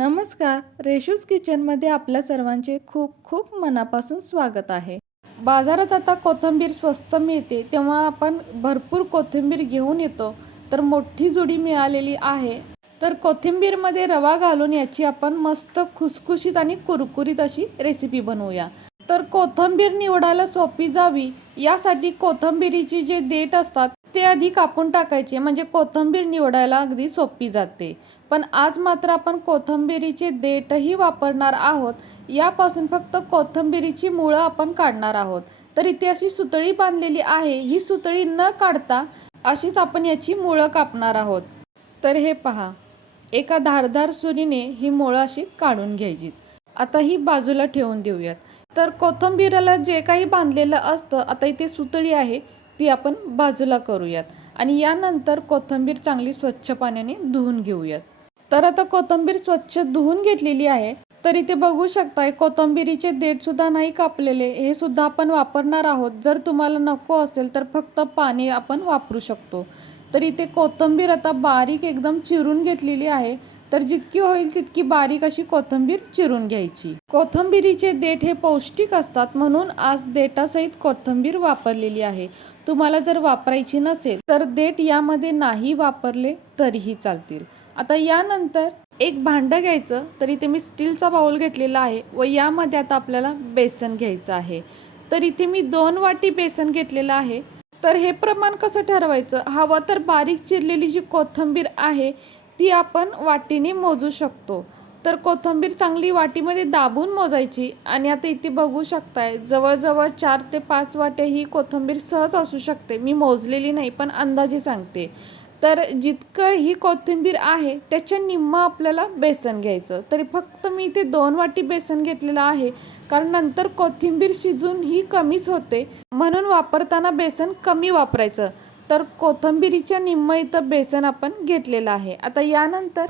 नमस्कार रेशूज किचनमध्ये आपल्या सर्वांचे खूप खूप मनापासून स्वागत आहे. बाजारात आता कोथिंबीर स्वस्त मिळते तेव्हा आपण भरपूर कोथिंबीर घेऊन येतो. तर मोठी जुडी मिळालेली आहे. तर कोथिंबीरमध्ये रवा घालून याची आपण मस्त खुसखुशीत आणि कुरकुरीत अशी रेसिपी बनवूया. तर कोथिंबीर निवडायला सोपी जावी यासाठी कोथिंबीरीची जे देठ असतात ते आधी कापून टाकायचे म्हणजे कोथिंबीर निवडायला अगदी सोपी जाते. पण आज मात्र आपण कोथिंबीरीचे देठही वापरणार आहोत यापासून फक्त कोथिंबीरीची मुळं आपण काढणार आहोत. तर इथे अशी सुतळी बांधलेली आहे ही सुतळी न काढता अशीच आपण याची मुळं कापणार आहोत. तर हे पहा एका धारधार सुरीने ही मुळं अशी काढून घ्यायची आता ही बाजूला ठेवून देऊयात. तर कोथिंबीराला जे काही बांधलेलं असतं आता इथे सुतळी आहे ती आपण बाजूला करूयात. आणि यानंतर कोथिंबीर चांगली स्वच्छ पाण्याने धुवून घेऊयात. तर आता कोथिंबीर स्वच्छ धुवून घेतलेली आहे तर इथे बघू शकताय कोथिंबीरीचे देठ सुद्धा नाही कापलेले. हे सुद्धा आपण वापरणार आहोत. जर तुम्हाला नको असेल तर फक्त पाणी आपण वापरू शकतो. तर इथे कोथिंबीर आता बारीक एकदम चिरून घेतलेली आहे. तर जितकी होईल तितकी बारीक अशी कोथिंबीर चिरून घ्यायची. कोथिंबीरीचे देठ हे पौष्टिक असतात म्हणून आज देठासहित कोथिंबीर वापरलेली आहे. तुम्हाला जर वापरायची नसेल तर देठ यामध्ये नाही वापरले तरीही चालतील. आता यानंतर एक भांडं घ्यायचं तर इथे मी स्टीलचा बाउल घेतलेला आहे व यामध्ये आता आपल्याला बेसन घ्यायचं आहे. तर इथे मी दोन वाटी बेसन घेतलेलं आहे. तर हे प्रमाण कसं ठरवायचं? हवं तर बारीक चिरलेली जी कोथिंबीर आहे ती आपण वाटीने मोजू शकतो. तर कोथिंबीर चांगली वाटीमध्ये दाबून मोजायची आणि आता इथे बघू शकताय जवळजवळ चार ते पाच वाटे ही कोथिंबीर सहज असू शकते. मी मोजलेली नाही पण अंदाजे सांगते. तर जितकं ही कोथिंबीर आहे त्याच्या निम्म आपल्याला बेसन घ्यायचं. तरी फक्त मी इथे दोन वाटी बेसन घेतलेलं आहे कारण नंतर कोथिंबीर शिजून ही कमीच होते. म्हणून वापरताना बेसन कमी वापरायचं. तर कोथिंबीरीच्या निम्म इथं बेसन आपण घेतलेलं आहे. आता यानंतर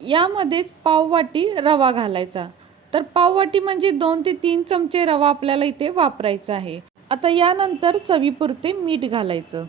यामध्येच पाववाटी रवा घालायचा. तर पाववाटी म्हणजे दोन ते तीन चमचे रवा आपल्याला इथे वापरायचा आहे. आता यानंतर चवीपुरते मीठ घालायचं.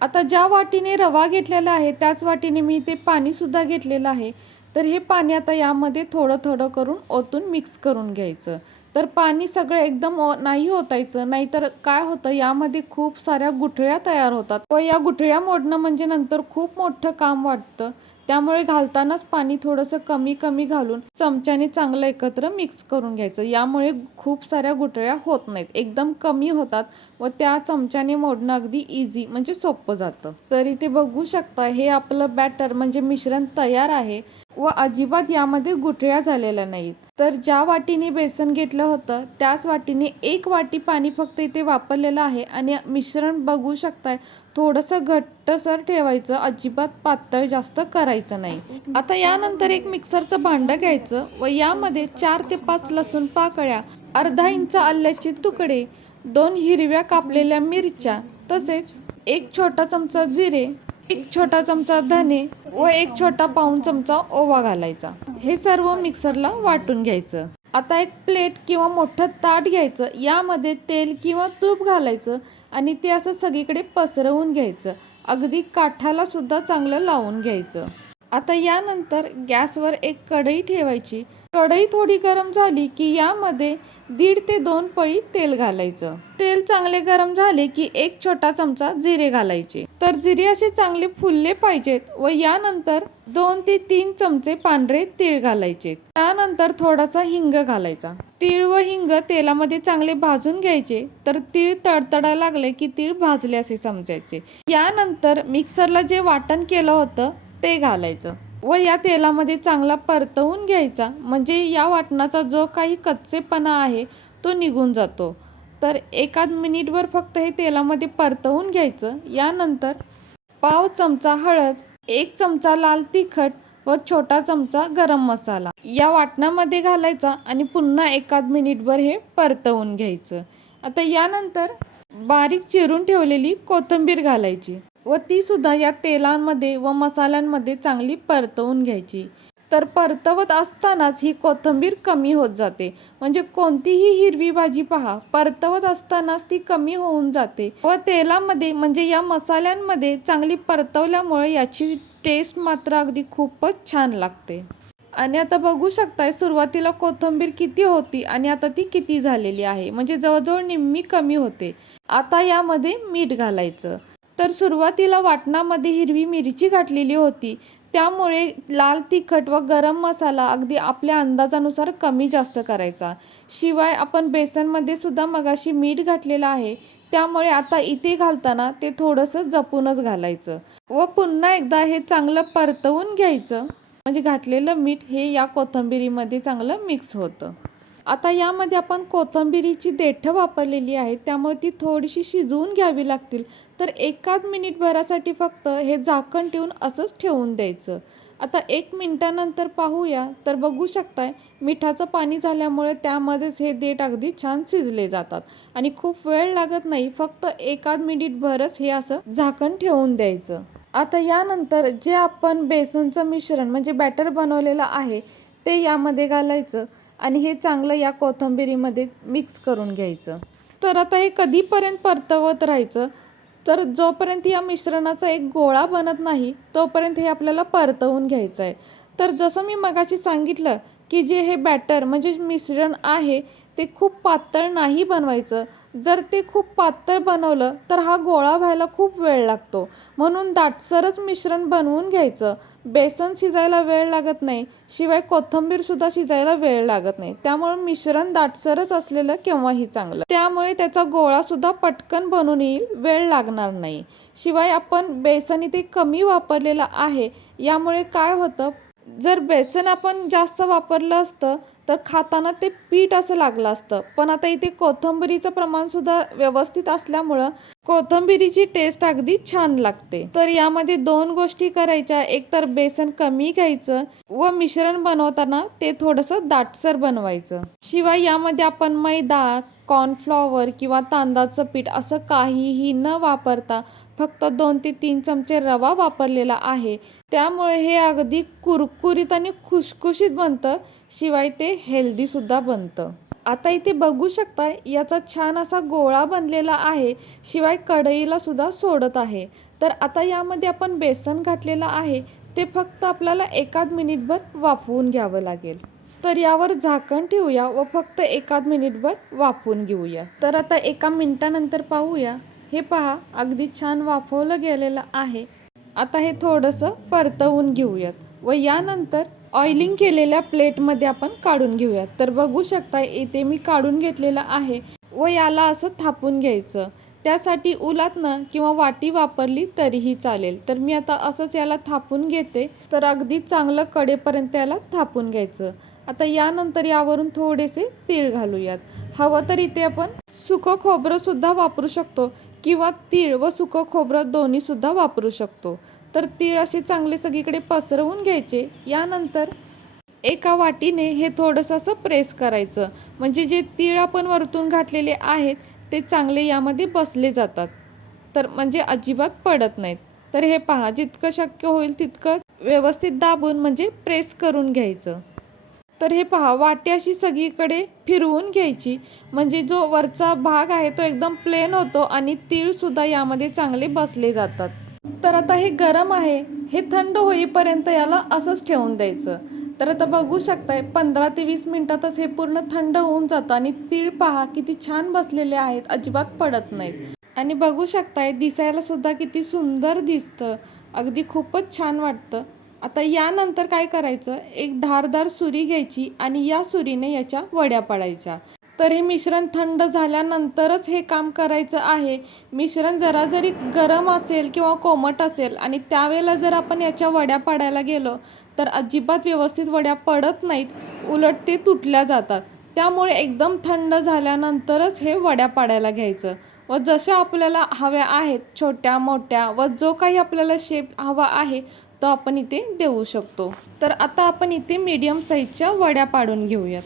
आता ज्या वाटीने रवा घेतलेला आहे त्याच वाटीने मी इथे पाणीसुद्धा घेतलेलं आहे. तर हे पाणी आता यामध्ये थोडं थोडं करून ओतून मिक्स करून घ्यायचं. तर पाणी सगळं एकदम नाही ओतायचं नाहीतर काय होतं यामध्ये खूप साऱ्या गुठळ्या तयार होतात. व या गुठळ्या मोडणं म्हणजे नंतर खूप मोठं काम वाटतं. त्यामुळे घालतानाच पाणी थोडंसं कमी कमी घालून चमच्याने चांगलं एकत्र मिक्स करून घ्यायचं. यामुळे खूप साऱ्या गुठळ्या होत नाहीत. एकदम कमी होतात व त्या चमच्याने मोडणं अगदी इझी म्हणजे सोपं जातं. तर इथे बघू शकता हे आपलं बॅटर म्हणजे मिश्रण तयार आहे व अजिबात यामध्ये गुठळ्या झालेल्या नाहीत. तर ज्या वाटीने बेसन घेतलं होतं त्याच वाटीने एक वाटी पाणी फक्त इथे वापरलेलं आहे आणि मिश्रण बघू शकताय थोडंसं घट्टसर ठेवायचं अजिबात पातळ जास्त करायचं नाही. आता यानंतर एक मिक्सरचं भांडं घ्यायचं व यामध्ये चार ते पाच लसूण पाकळ्या अर्धा इंच आल्याचे तुकडे दोन हिरव्या कापलेल्या मिरच्या तसेच एक छोटा चमचा जिरे एक छोटा चमचा धने व एक छोटा पाऊण चमचा ओवा घालायचा. हे सर्व मिक्सरला वाटून घ्यायचं. आता एक प्लेट किंवा मोठं ताट घ्यायचं यामध्ये तेल किंवा तूप घालायचं आणि ते असं सगळीकडे पसरवून घ्यायचं. अगदी काठाला सुद्धा चांगलं लावून घ्यायचं. आता यानंतर गॅसवर एक कढई ठेवायची. कढई थोडी गरम झाली की यामध्ये दीड ते दोन पळी तेल घालायचं. तेल चांगले गरम झाले की एक छोटा चमचा जिरे घालायचे. तर जिरे असे चांगले फुलले पाहिजेत व यानंतर दोन ते तीन चमचे पांढरे तीळ घालायचे. त्यानंतर थोडासा हिंग घालायचा. तीळ व हिंग तेलामध्ये चांगले भाजून घ्यायचे. तर तीळ तडतडायला लागले की तीळ भाजले असे समजायचे. यानंतर मिक्सरला जे वाटण केलं होतं ते घालायचं. व या तेलामध्ये चांगला परतवून घ्यायचा. म्हणजे या वाटणाचा जो काही कच्चेपणा आहे तो निघून जातो. तर एकाद मिनिटभर फक्त हे तेलामध्ये परतवून घ्यायचं. यानंतर पाव चमचा हळद एक चमचा लाल तिखट व छोटा चमचा गरम मसाला. या वाटणामध्ये घालायचा आणि पुन्हा एकाद मिनिटभर हे परतवून घ्यायचं. आता यानंतर बारीक चिरून ठेवलेली कोथिंबीर घालायची. व ती सुद्धा या तेलांमध्ये व मसाल्यांमध्ये चांगली परतवून घ्यायची. तर परतवत असतानाच ही कोथिंबीर कमी होत जाते. म्हणजे कोणतीही हिरवी भाजी पहा परतवत असतानाच ती कमी होऊन जाते. व तेलामध्ये म्हणजे या मसाल्यांमध्ये चांगली परतवल्यामुळे याची टेस्ट मात्र अगदी खूपच छान लागते. आणि आता बघू शकताय सुरुवातीला कोथिंबीर किती होती आणि आता ती किती झालेली आहे. म्हणजे जवळजवळ निम्मी कमी होते. आता यामध्ये मीठ घालायचं. तर सुरुवातीला वाटणामध्ये हिरवी मिरची घातलेली होती. त्यामुळे लाल तिखट व गरम मसाला अगदी आपल्या अंदाजानुसार कमी जास्त करायचा. शिवाय आपण बेसनमध्ये सुद्धा मगाशी मीठ घातलेलं आहे. त्यामुळे आता इथे घालताना ते थोडंसं जपूनच घालायचं. व पुन्हा एकदा हे चांगलं परतवून घ्यायचं. म्हणजे घातलेलं मीठ हे या कोथिंबिरीमध्ये चांगलं मिक्स होतं. आता यामध्ये आपण कोथिंबिरीची देठं वापरलेली आहे त्यामुळे ती थोडीशी शिजवून घ्यावी लागतील. तर एकाच मिनिटभरासाठी फक्त हे झाकण ठेवून असंच ठेवून द्यायचं. आता एक मिनटानंतर पाहूया. तर बघू शकताय मिठाचं पाणी झाल्यामुळे त्यामध्येच हे देठ अगदी छान शिजले जातात. आणि खूप वेळ लागत नाही फक्त एकाच मिनिटभरच हे असं झाकण ठेवून द्यायचं. आता यानंतर जे आपण बेसनचं मिश्रण म्हणजे बॅटर बनवलेलं आहे ते यामध्ये घालायचं. आणि हे चांगलं या कोथिंबिरीमध्ये मिक्स करून घ्यायचं. तर आता हे कधीपर्यंत परतवत राहायचं? तर जोपर्यंत या मिश्रणाचा एक गोळा बनत नाही तोपर्यंत हे आपल्याला परतवून घ्यायचं आहे तर जसं मी मगाशी सांगितलं की जे हे बॅटर म्हणजे मिश्रण आहे ते खूप पातळ नाही बनवायचं. जर ते खूप पातळ बनवलं तर हा गोळा व्हायला खूप वेळ लागतो. म्हणून दाटसरच मिश्रण बनवून घ्यायचं. बेसन शिजायला वेळ लागत नाही शिवाय कोथिंबीरसुद्धा शिजायला वेळ लागत नाही. त्यामुळे मिश्रण दाटसरच असलेलं केव्हाही चांगलं. त्यामुळे त्याचा गोळासुद्धा पटकन बनून येईल वेळ लागणार नाही. शिवाय आपण बेसन इथे कमी वापरलेलं आहे. यामुळे काय होतं? जर बेसन आपण जास्त वापरलं असतं तर खाताना ते पीठ असं लागलं असतं. पण आता इथे कोथिंबिरीचं प्रमाणसुद्धा व्यवस्थित असल्यामुळं कोथिंबिरीची टेस्ट अगदी छान लागते. तर यामध्ये दोन गोष्टी करायच्या. एक तर बेसन कमी घ्यायचं व मिश्रण बनवताना ते थोडंसं दाटसर बनवायचं. शिवाय यामध्ये आपण मैदा कॉर्नफ्लॉवर किंवा तांदळाचं पीठ असं काहीही न वापरता फक्त दोन ते तीन चमचे रवा वापरलेला आहे. त्यामुळे हे अगदी कुरकुरीत आणि खुशखुशीत बनतं शिवाय ते हेल्दीसुद्धा बनतं. आता इथे बघू शकता याचा छान असा गोळा बनलेला आहे शिवाय कढईला सुद्धा सोडत आहे. तर आता यामध्ये आपण बेसन घातलेलं आहे ते फक्त आपल्याला एकाच मिनिटभर वाफवून घ्यावं लागेल. तर यावर झाकण ठेवूया व फक्त एकाच मिनिटभर वाफवून घेऊया. तर आता एका मिनिटानंतर पाहूया. हे पहा अगदी छान वाफवलं गेलेलं आहे. आता हे थोडंसं परतवून घेऊयात व यानंतर ऑइलिंग केलेल्या प्लेटमध्ये आपण काढून घेऊयात. तर बघू शकता इथे मी काढून घेतलेलं आहे व याला असं थापून घ्यायचं. त्यासाठी उलातनं किंवा वाटी वापरली तरीही चालेल. तर मी आता असंच याला थापून घेते. तर अगदी चांगलं कडेपर्यंत याला थापून घ्यायचं. आता यानंतर यावरून थोडेसे तीळ घालूयात. हवं तर इथे आपण सुकं खोबरंसुद्धा वापरू शकतो किंवा तीळ व सुकं खोबरं दोन्हीसुद्धा वापरू शकतो. तर तीळ असे चांगले सगळीकडे पसरवून घ्यायचे. यानंतर एका वाटीने हे थोडंसं असं प्रेस करायचं. म्हणजे जे तीळ आपण वरतून घातलेले आहेत ते चांगले यामध्ये बसले जातात. तर म्हणजे अजिबात पडत नाहीत. तर हे पहा जितकं शक्य होईल तितकं व्यवस्थित दाबून म्हणजे प्रेस करून घ्यायचं. तर हे पहा वाटी अशी सगळीकडे फिरवून घ्यायची. म्हणजे जो वरचा भाग आहे तो एकदम प्लेन होतो आणि तीळसुद्धा यामध्ये चांगले बसले जातात. तर आता हे गरम आहे हे थंड होईपर्यंत याला असंच ठेवून द्यायचं. तर आता बघू शकताय पंधरा ते वीस मिनिटातच हे पूर्ण थंड होऊन जातं आणि तीळ पहा किती छान बसलेले आहेत अजिबात पडत नाहीत. आणि बघू शकताय दिसायला सुद्धा किती सुंदर दिसतं. अगदी खूपच छान वाटतं. आता यानंतर काय करायचं? एक धारदार सुरी घ्यायची आणि या सुरीने याच्या वड्या पाडायच्या. तर हे मिश्रण थंड झाल्यानंतरच हे काम करायचं आहे. मिश्रण जरा जरी गरम असेल किंवा कोमट असेल आणि त्यावेळेला जर आपण याच्या वड्या पाडायला गेलो तर अजिबात व्यवस्थित वड्या पडत नाहीत उलट ते तुटल्या जातात. त्यामुळे एकदम थंड झाल्यानंतरच हे वड्या पाडायला घ्यायचं. व जशा आपल्याला हव्या आहेत छोट्या मोठ्या व जो काही आपल्याला शेप हवा आहे तो आपण इथे देऊ शकतो. तर आता आपण इथे मीडियम साईजच्या वड्या पाडून घेऊयात.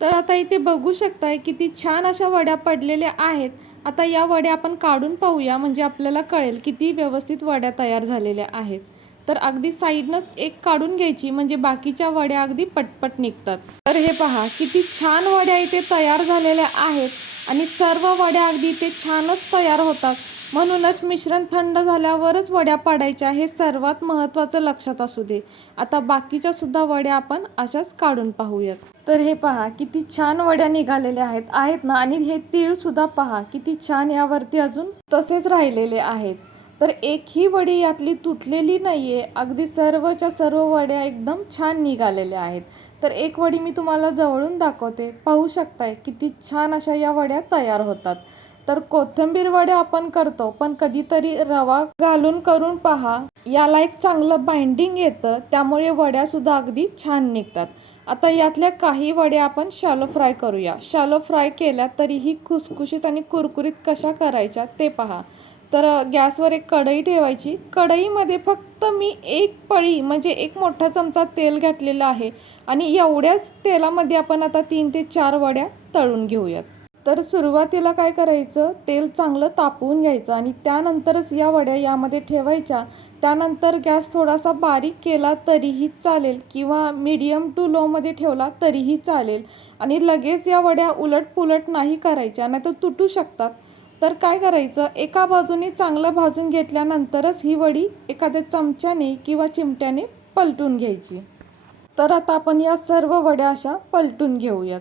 तर आता इथे बघू शकताय किती छान अशा वड्या पडलेल्या आहेत. आता या वड्या आपण काढून पाहूया म्हणजे आपल्याला कळेल किती व्यवस्थित वड्या तयार झालेल्या आहेत. तर अगदी साईडनंच एक काढून घ्यायची म्हणजे बाकीच्या वड्या अगदी पटपट निघतात. तर हे पहा किती छान वड्या इथे तयार झालेल्या आहेत आणि सर्व वड्या अगदी इथे छानच तयार होतात. म्हणूनच मिश्रण थंड झाल्यावरच वड्या पाडायच्या हे सर्वात महत्त्वाचं लक्षात असू दे. आता बाकीच्या सुद्धा वड्या आपण अशाच काढून पाहूयात. तर हे पहा किती छान वड्या निघालेल्या आहेत आहेत ना? आणि हे तीळ सुद्धा पहा किती छान यावरती अजून तसेच राहिलेले आहेत. तर एकही वडी यातली तुटलेली नाही आहे अगदी सर्वच्या सर्व वड्या एकदम छान निघालेल्या आहेत. तर एक वडी मी तुम्हाला जवळून दाखवते. पाहू शकताय किती छान अशा या वड्या तयार होतात. तर कोथिंबीर वड्या आपण करतो पण कधीतरी रवा घालून करून पहा. याला एक चांगलं बाइंडिंग येतं त्यामुळे वड्यासुद्धा अगदी छान निघतात. आता यातल्या काही वड्या आपण शॅलो फ्राय करूया. शालो फ्राय केल्या तरीही खुसखुशीत आणि कुरकुरीत कशा करायच्या ते पहा. तर गॅसवर एक कढई ठेवायची. कढईमध्ये फक्त मी एक पळी म्हणजे एक मोठा चमचा तेल घातलेला आहे. आणि एवढ्याच तेलामध्ये आपण आता तीन ते चार वड्या तळून घेऊयात. तर सुरुवातीला काय करायचं? तेल चांगलं तापवून घ्यायचं आणि त्यानंतरच या वड्या यामध्ये ठेवायच्या. त्यानंतर गॅस थोडासा बारीक केला तरीही चालेल किंवा मीडियम टू लोमध्ये ठेवला तरीही चालेल. आणि लगेच या वड्या उलट पुलट नाही करायच्या नाही तर तुटू शकतात. तर काय करायचं? एका बाजूने चांगलं भाजून घेतल्यानंतरच ही वडी एखाद्या चमच्याने किंवा चिमट्याने पलटून घ्यायची. तर आता आपण या सर्व वड्या अशा पलटून घेऊयात.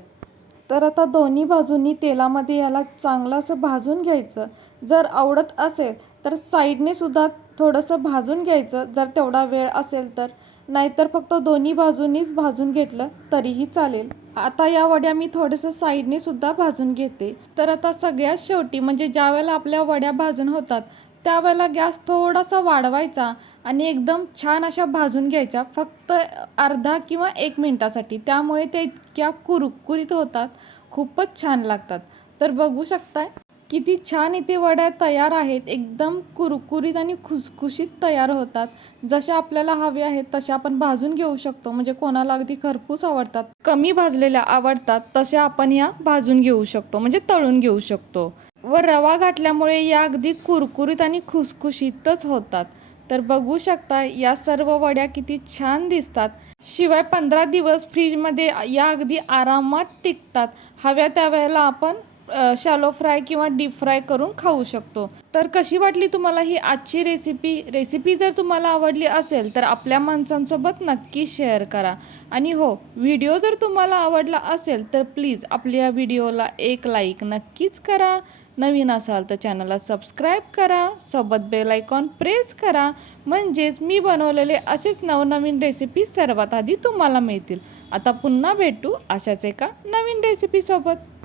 तर आता दोन्ही बाजूंनी तेलामध्ये याला चांगलं असं भाजून घ्यायचं. जर आवडत असेल तर साईडने सुद्धा थोडंसं भाजून घ्यायचं. जर तेवढा वेळ असेल तर. नाहीतर फक्त दोन्ही बाजूंनीच भाजून घेतलं तरीही चालेल. आता या वड्या मी थोडंसं साईडने सुद्धा भाजून घेते. तर आता सगळ्यात शेवटी म्हणजे ज्या वेळेला आपल्या वड्या भाजून होतात त्यावेळेला गॅस थोडासा वाढवायचा आणि एकदम छान अशा भाजून घ्यायच्या फक्त अर्धा किंवा एक मिनटासाठी. त्यामुळे त्या इतक्या कुरकुरीत होतात. खूपच छान लागतात. तर बघू शकताय. किती छान इथे वड्या तयार आहेत. एकदम कुरकुरीत आणि खुसखुशीत तयार होतात. जशा आपल्याला हवे आहेत तशा आपण भाजून घेऊ शकतो. म्हणजे कोणाला अगदी खरपूस आवडतात कमी भाजलेल्या आवडतात तशा आपण या भाजून घेऊ शकतो. म्हणजे तळून घेऊ शकतो. व रवा घातल्यामुळे या अगदी कुरकुरीत आणि खुसखुशीतच होतात. तर बघू शकता या सर्व वड्या किती छान दिसतात. शिवाय पंधरा दिवस फ्रीजमध्ये या अगदी आरामात टिकतात. हव्या त्या वेळेला आपण शॅलो फ्राय किंवा डीप फ्राय करून खाऊ शकतो. तर कशी वाटली तुम्हाला ही आजची रेसिपी रेसिपी जर तुम्हाला आवडली असेल तर आपल्या माणसांसोबत नक्की शेअर करा. आणि हो व्हिडिओ जर तुम्हाला आवडला असेल तर प्लीज आपल्या व्हिडिओला एक लाईक नक्कीच करा. नवीन असाल तर चॅनलला सबस्क्राईब करा. सोबत बेल आयकॉन प्रेस करा. म्हणजेच मी बनवलेले असेच नवनवीन रेसिपी सर्वात आधी तुम्हाला मिळतील. आता पुन्हा भेटू अशाच एका नवीन रेसिपीसोबत